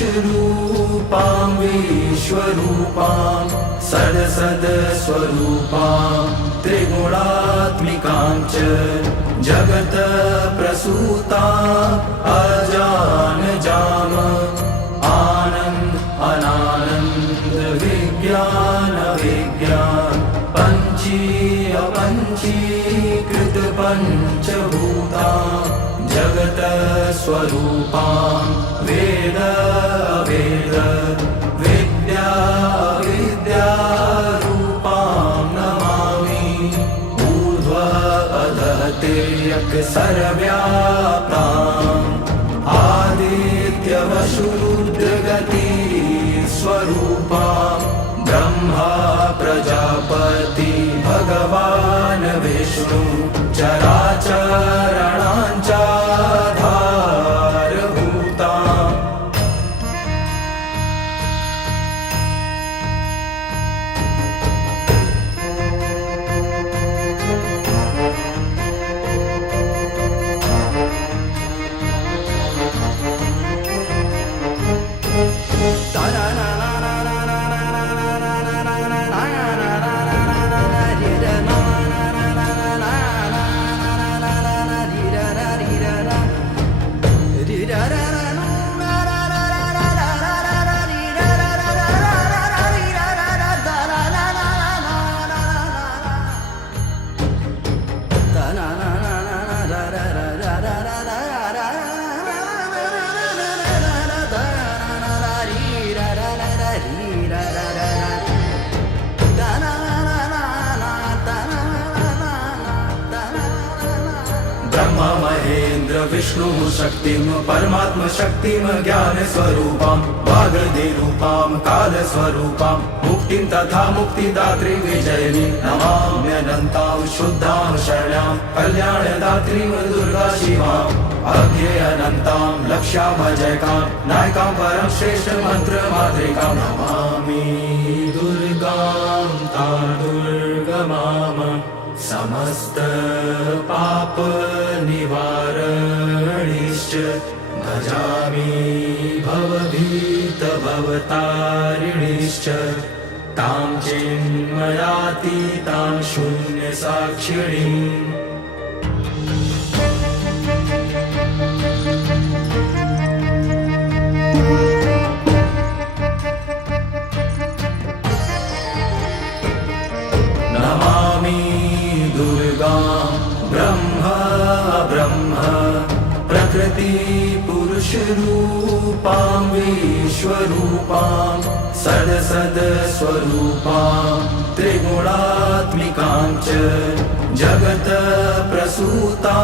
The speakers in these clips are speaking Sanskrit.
पुरुषरूपां विश्वरूपां सदसदस्वरूपां त्रिगुणात्मिकां च जगत्प्रसूतां अजानजाम आनन्द अनानन्द विज्ञान विज्ञान पञ्चीकृत पञ्चभूतां जगत्स्वरूपां वेद अवेद विद्या विद्यारूपां नमामि ऊर्ध्व अधः तिर्यक् सर्वव्याप्ताम् आदित्यवशुरुद्रगति स्वरूपां ब्रह्मा प्रजापति भगवान् विष्णु चराचराणाञ्चाधारभूताम् ब्रह्मा महेन्द्र विष्णु शक्तिं परमात्म शक्तिं ज्ञान स्वरूपां वागदेरूपां काल स्वरूपां मुक्तिं तथा मुक्तिदात्री विजयिनी नमाम्यनन्तां शुद्धां शरण्यां कल्याणदात्रीं दुर्गा शिवाम् अव्ययनन्तां लक्ष्यामजयकां नायकां परं श्रेष्ठ मंत्र मातृकां नमामि दुर्गां तां दुर्गमां समस्त पाप निवारणिश्च भजामि भवभीत भवतारिणीश्च तां चिन्मयातीतां शून्यसाक्षिणीम् नमामि दुर्गां ब्रह्म ब्रह्म प्रकृति पुरुषरूपां विश्वरूपां सदसदस्वरूपां त्रिगुणात्मिकां च जगत्प्रसूतां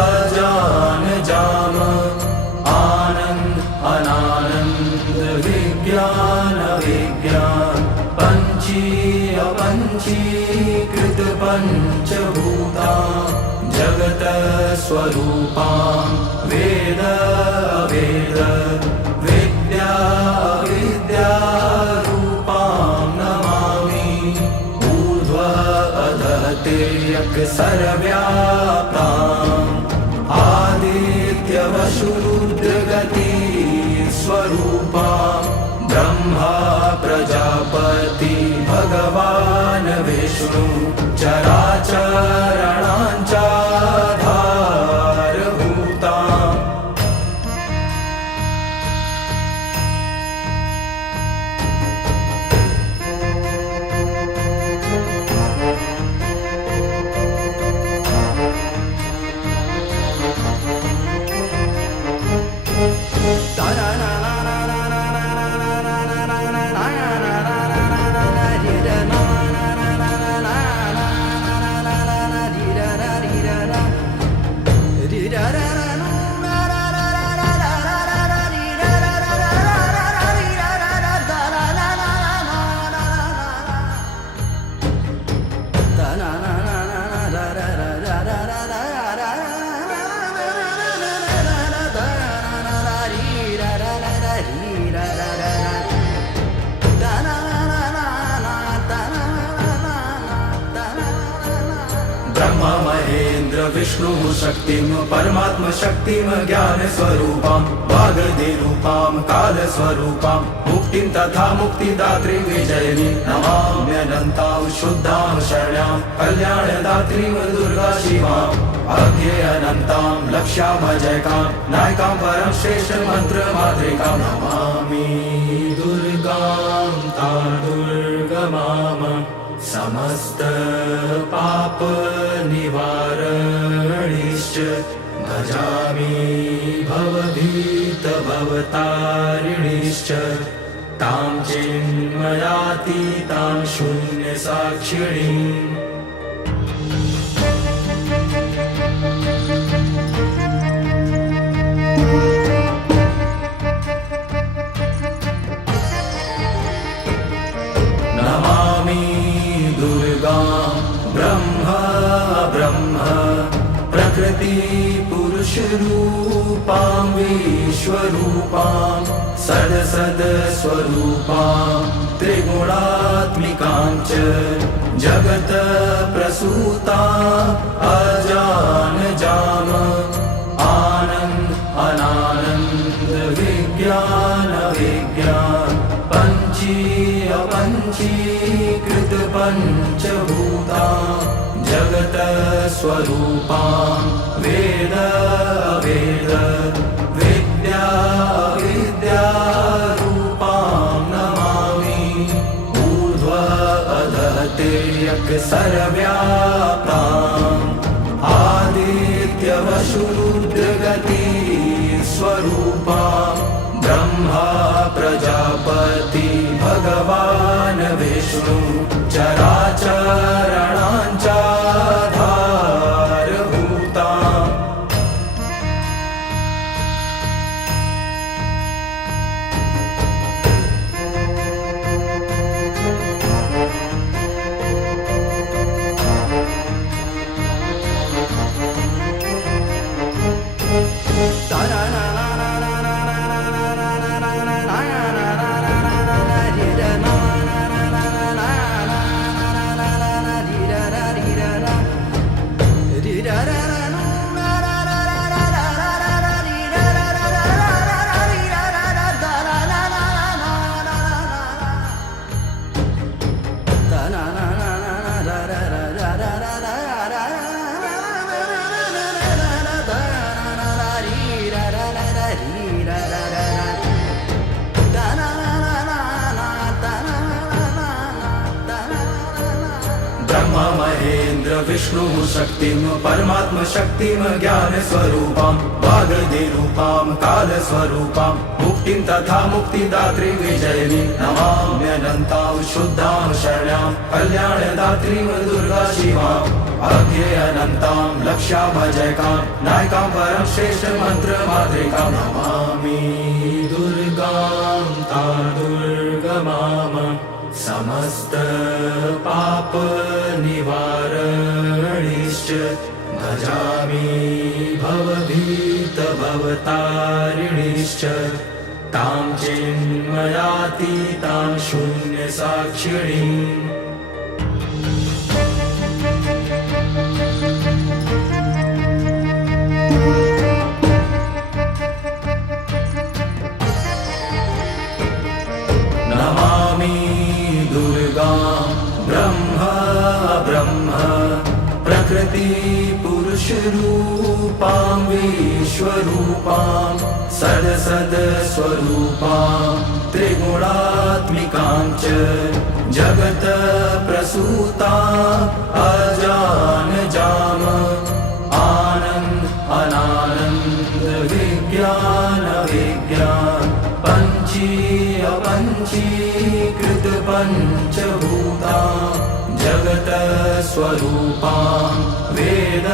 अजानजाम आनन्द अनानन्द विज्ञान विज्ञान पञ्चीकृत पञ्चभूतां जगत्स्वरूपां वेद अवेद विद्या विद्यारूपां नमामि ऊर्ध्व अधः तिर्यक् सर्वव्याप्ताम् आदित्यवशुरुद्रगति स्वरूपां ब्रह्मा प्रजापति भगवान् विष्णु चराचराणाञ्चाधारभूताम् विष्णु शक्तिं परमात्मशक्तिं ज्ञानस्वरूपां वागदेरूपां कालस्वरूपां मुक्तिं तथा मुक्तिदात्री विजयिनी नमाम्यनन्तां शुद्धां शरण्यां कल्याणदात्रीं दुर्गा शिवाम् अज्ञेयनन्तां लक्ष्यामजयकां नायकां परं श्रेष्ठ मन्त्रमातृकां नमामि दुर्गां ता दुर्गमाम समस्त पापनिवारणीश्च भजामि भवभीतभवतारिणीश्च तां चिन्मयातीतां शून्यसाक्षिणीम् नमामि दुर्गां ब्रह्म प्रकृति पुरुषरूपां विश्वरूपां सदसदस्वरूपां त्रिगुणात्मिकां च जगत प्रसूतां अजानजाम अनानन्द विज्ञान अपञ्चीकृत पञ्चभूतां जगत स्वरूपां वेद विद्यारूपां नमामि ऊर्ध्व अधः तिर्यक् सर्वव्याप्ताम् आदित्यवशूद्रगति स्वरूपां ब्रह्मा प्रजापति भगवान् विष्णु चराचरणाञ्चाधारभूताम् ब्रह्मा महेन्द्र विष्णु शक्तिं परमात्मशक्तिं ज्ञानस्वरूपां वागदेरूपां कालस्वरूपां मुक्तिं तथा मुक्तिदात्री विजयिनी नमाम्यनन्तां शुद्धां शरण्यां कल्याणदात्रीं दुर्गा शिवाम् अज्ञेयनन्तां लक्ष्यामजयकां नायकां परं श्रेष्ठ मन्त्रमातृकां नमामि दुर्गां ता दुर्गमाम समस्त पापनिवारणीश्च भजामि भवभीतभवतारिणीश्च तां चिन्मयातीतां शून्यसाक्षिणीम् नमामि दुर्गां ब्रह्म प्रकृति पुरुषरूपां विश्वरूपां सदसदस्वरूपां त्रिगुणात्मिकां च जगत प्रसूतां अजानजाम अनानन्द विज्ञान अपञ्चीकृत पञ्चभूतां जगत स्वरूपां वेद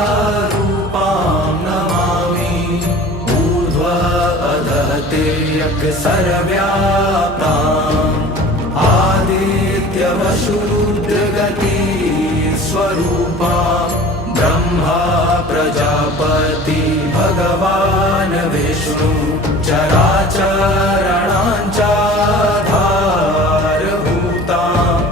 विद्यारूपां नमामि ऊर्ध्व अधः तिर्यक् सर्वव्याप्ताम् आदित्यवशूद्रगति स्वरूपां ब्रह्मा प्रजापति भगवान् विष्णु चराचरणाञ्चाधारभूताम्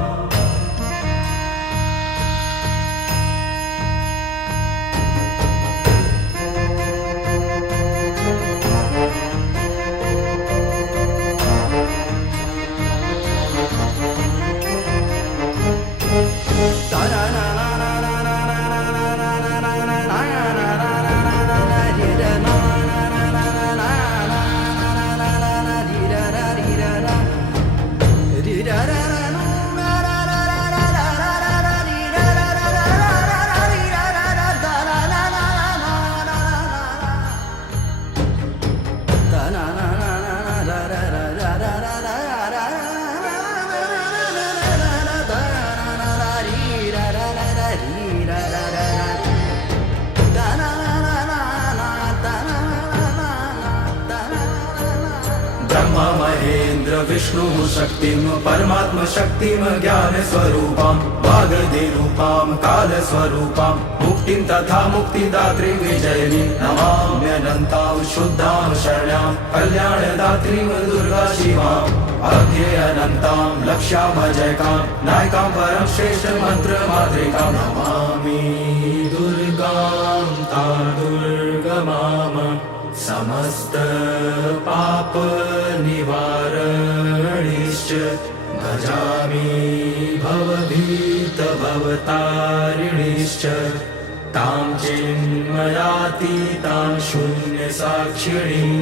विष्णुः शक्तिं परमात्मशक्तिं ज्ञानस्वरूपां वागदेरूपां कालस्वरूपां मुक्तिं तथा मुक्तिदात्रीं विजयिनीं नमाम्यनन्तां शुद्धां शरण्यां कल्याणदात्रीं दुर्गा शिवाम् अध्ययनन्तां लक्ष्यामजयकां नायकां परं श्रेष्ठमन्त्रमातृकां नमामि दुर्गां ता दुर्गमाम समस्त पापनिवारणिश्च भजामि भवभीतभवतारिणीश्च तां चिन्मयातीतां शून्यसाक्षिणीं